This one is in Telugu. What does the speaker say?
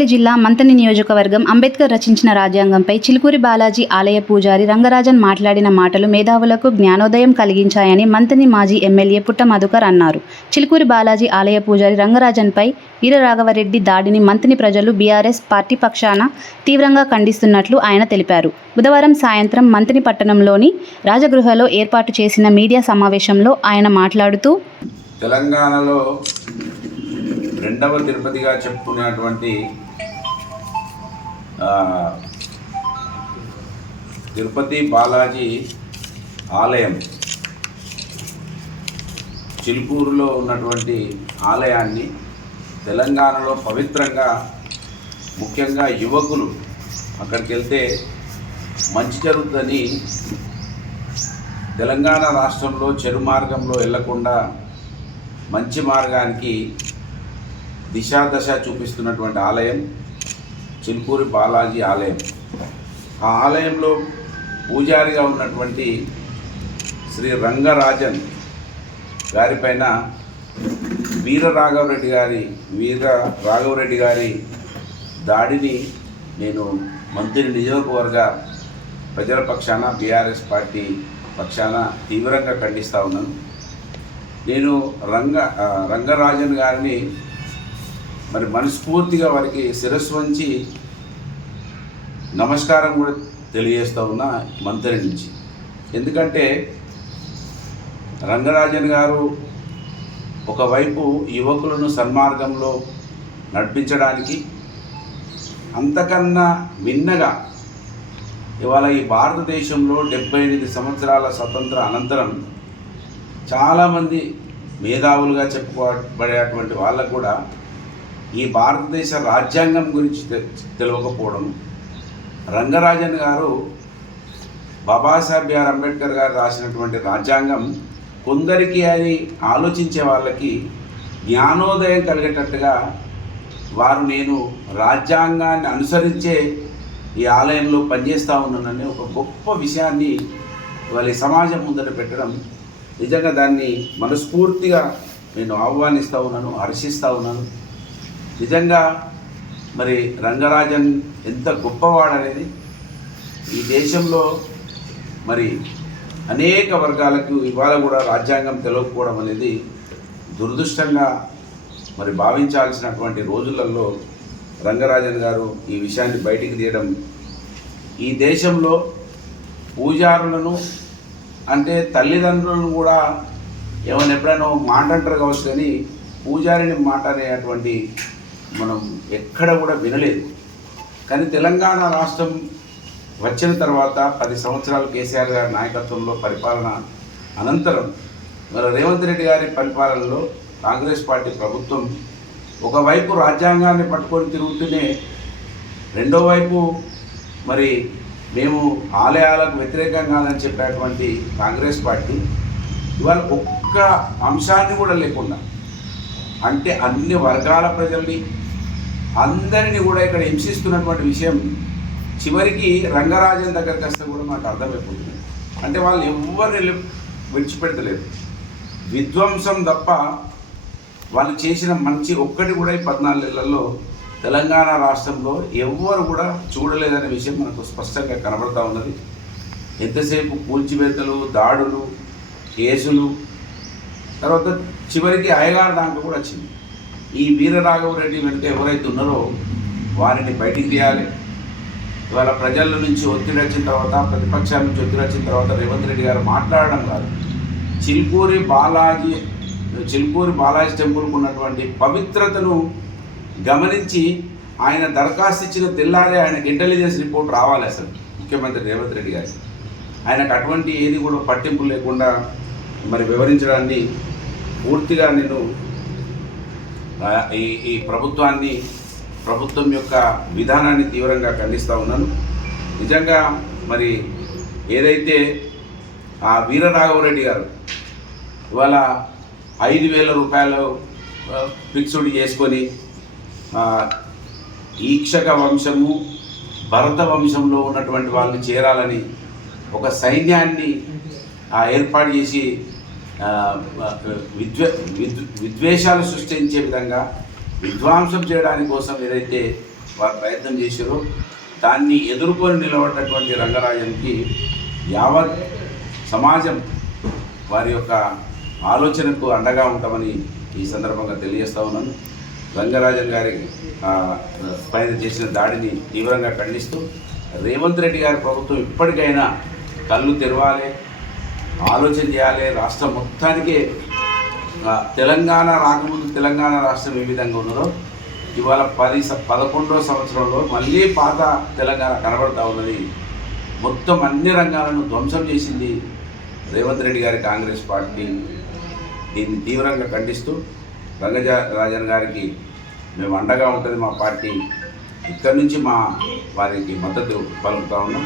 పెద్దపల్లి జిల్లా మంతని నియోజకవర్గం అంబేద్కర్ రచించిన రాజ్యాంగంపై చిలుకూరి బాలాజీ ఆలయ పూజారి రంగరాజన్ మాట్లాడిన మాటలు మేధావులకు జ్ఞానోదయం కలిగించాయని మంతని మాజీ ఎమ్మెల్యే పుట్ట మధుకర్ అన్నారు. చిలుకూరి బాలాజీ ఆలయ పూజారి రంగరాజన్పై వీరరాఘవరెడ్డి దాడిని మంతని ప్రజలు బీఆర్ఎస్ పార్టీ పక్షాన తీవ్రంగా ఖండిస్తున్నట్లు ఆయన తెలిపారు. బుధవారం సాయంత్రం మంతని పట్టణంలోని రాజగృహలో ఏర్పాటు చేసిన మీడియా సమావేశంలో ఆయన మాట్లాడుతూ తెలంగాణలో రెండవ తిరుపతిగా చెప్పుకునేటువంటి తిరుపతి బాలాజీ ఆలయం చిలుకూరులో ఉన్నటువంటి ఆలయాన్ని తెలంగాణలో పవిత్రంగా ముఖ్యంగా యువకులు అక్కడికి వెళ్తే మంచి జరుగుతుందని తెలంగాణ రాష్ట్రంలో చెడు మార్గంలో వెళ్ళకుండా మంచి మార్గానికి దిశా దశ చూపిస్తున్నటువంటి ఆలయం. చిలుకూరి బాలాజీ ఆలయం. ఆ ఆలయంలో పూజారిగా ఉన్నటువంటి శ్రీ రంగరాజన్ గారిపైన వీర రాఘవరెడ్డి గారి వీర రాఘవరెడ్డి గారి దాడిని నేను మంత్రి నియోజకవర్గ ప్రజల పక్షాన బీఆర్ఎస్ పార్టీ పక్షాన తీవ్రంగా ఖండిస్తూ ఉన్నాను. నేను రంగ రంగరాజన్ గారిని మరి మనస్ఫూర్తిగా వారికి శిరస్సు వంచి నమస్కారం కూడా తెలియజేస్తూ ఉన్నా మంత్రి నుంచి. ఎందుకంటే రంగరాజన్ గారు ఒకవైపు యువకులను సన్మార్గంలో నడిపించడానికి అంతకన్నా మిన్నగా ఇవాళ ఈ భారతదేశంలో డెబ్బై ఎనిమిది సంవత్సరాల స్వతంత్ర అనంతరం చాలామంది మేధావులుగా చెప్పుకోబడేటువంటి వాళ్ళకు కూడా ఈ భారతదేశ రాజ్యాంగం గురించి తె- తెలియకపోవడం రంగరాజన్ గారు బాబాసాహెబ్ బిఆర్ అంబేద్కర్ గారు రాసినటువంటి రాజ్యాంగం కొందరికి అది ఆలోచించే వాళ్ళకి జ్ఞానోదయం కలిగేటట్టుగా వారు నేను రాజ్యాంగాన్ని అనుసరించే ఈ ఆలయంలో పనిచేస్తూ ఉన్నానని ఒక గొప్ప విషయాన్ని వాళ్ళ సమాజం ముందర పెట్టడం నిజంగా దాన్ని మనస్ఫూర్తిగా నేను ఆహ్వానిస్తూ ఉన్నాను హర్షిస్తూ ఉన్నాను. నిజంగా మరి రంగరాజన్ ఎంత గొప్పవాడనేది ఈ దేశంలో మరి అనేక వర్గాలకు ఇవాళ కూడా రాజ్యాంగం తెలవకపోవడం అనేది దురదృష్టంగా మరి భావించాల్సినటువంటి రోజులలో రంగరాజన్ గారు ఈ విషయాన్ని బయటికి తీయడం. ఈ దేశంలో పూజారులను అంటే తల్లిదండ్రులను కూడా ఏమైనా ఎప్పుడైనా మాట అంటారు కావచ్చు కానీ పూజారిని మాట అనేటువంటి మనం ఎక్కడ కూడా వినలేదు. కానీ తెలంగాణ రాష్ట్రం వచ్చిన తర్వాత పది సంవత్సరాలు కేసీఆర్ గారి నాయకత్వంలో పరిపాలన అనంతరం మరి రేవంత్ రెడ్డి గారి పరిపాలనలో కాంగ్రెస్ పార్టీ ప్రభుత్వం ఒకవైపు రాజ్యాంగాన్ని పట్టుకొని తిరుగుతూనే రెండో వైపు మరి మేము ఆలయాలకు వ్యతిరేకం కాదని చెప్పేటువంటి కాంగ్రెస్ పార్టీ ఇవాళ ఒక్క అంశాన్ని కూడా లేకుండా అంటే అన్ని వర్గాల ప్రజల్ని అందరినీ కూడా ఇక్కడ హింసిస్తున్నటువంటి విషయం చివరికి రంగరాజన్ దగ్గరికి వస్తే కూడా మాకు అర్థమైపోతుంది. అంటే వాళ్ళు ఎవరిని విడిచిపెడతలేరు విధ్వంసం తప్ప వాళ్ళు చేసిన మంచి ఒక్కటి కూడా ఈ పద్నాలుగేళ్ళలో తెలంగాణ రాష్ట్రంలో ఎవ్వరు కూడా చూడలేదనే విషయం మనకు స్పష్టంగా కనబడతా ఉన్నది. ఎంతసేపు కూల్చివేతలు దాడులు కేసులు తర్వాత చివరికి అయ్యగారు దాంట్లో కూడా వచ్చింది. ఈ వీరరాఘవరెడ్డి వెనుక ఎవరైతే ఉన్నారో వారిని బయటికి తీయాలి. ఇవాళ ప్రజల నుంచి ఒత్తిడి వచ్చిన తర్వాత ప్రతిపక్షాల నుంచి ఒత్తిడి వచ్చిన తర్వాత రేవంత్ రెడ్డి గారు మాట్లాడడం కాదు. చిల్పూరి బాలాజీ చిల్పూరి బాలాజీ టెంపుల్కు ఉన్నటువంటి పవిత్రతను గమనించి ఆయన దరఖాస్తు ఇచ్చిన తెల్లారే ఆయనకి ఇంటెలిజెన్స్ రిపోర్ట్ రావాలి అసలు ముఖ్యమంత్రి రేవంత్ రెడ్డి గారు. ఆయనకు అటువంటి ఏది కూడా పట్టింపు లేకుండా మరి వివరించడాన్ని పూర్తిగా నేను ఈ ఈ ప్రభుత్వాన్ని ప్రభుత్వం యొక్క విధానాన్ని తీవ్రంగా ఖండిస్తూ ఉన్నాను. నిజంగా మరి ఏదైతే ఆ వీరరాఘవరెడ్డి గారు ఇవాళ ఐదు వేల రూపాయలు ఫిక్స్డ్ చేసుకొని ఈక్షక వంశము భరత వంశంలో ఉన్నటువంటి వాళ్ళని చేరాలని ఒక సైన్యాన్ని ఏర్పాటు చేసి విద్వే విద్ విద్వేషాలు సృష్టించే విధంగా విధ్వంసం చేయడానికి కోసం ఏదైతే వారు ప్రయత్నం చేశారో దాన్ని ఎదుర్కొని నిలబడినటువంటి రంగరాజన్కి యావత్ సమాజం వారి యొక్క ఆలోచనకు అండగా ఉంటామని ఈ సందర్భంగా తెలియజేస్తా ఉన్నాను. రంగరాజన్ గారి పైన చేసిన దాడిని తీవ్రంగా ఖండిస్తూ రేవంత్ రెడ్డి గారి ప్రభుత్వం ఇప్పటికైనా కళ్ళు తెరవాలి ఆలోచన చేయాలి రాష్ట్రం మొత్తానికే తెలంగాణ రాకముందు తెలంగాణ రాష్ట్రం ఏ విధంగా ఉన్నదో ఇవాళ పది పదకొండో సంవత్సరంలో మళ్ళీ పాత తెలంగాణ కనబడతా ఉన్నది. మొత్తం అన్ని రంగాలను ధ్వంసం చేసింది రేవంత్ రెడ్డి గారి కాంగ్రెస్ పార్టీ. దీన్ని తీవ్రంగా ఖండిస్తూ రంగజా రాజన్ గారికి మేము అండగా ఉంటుంది మా పార్టీ. ఇక్కడి నుంచి మా వారికి మద్దతు పలుకుతా ఉన్నాం.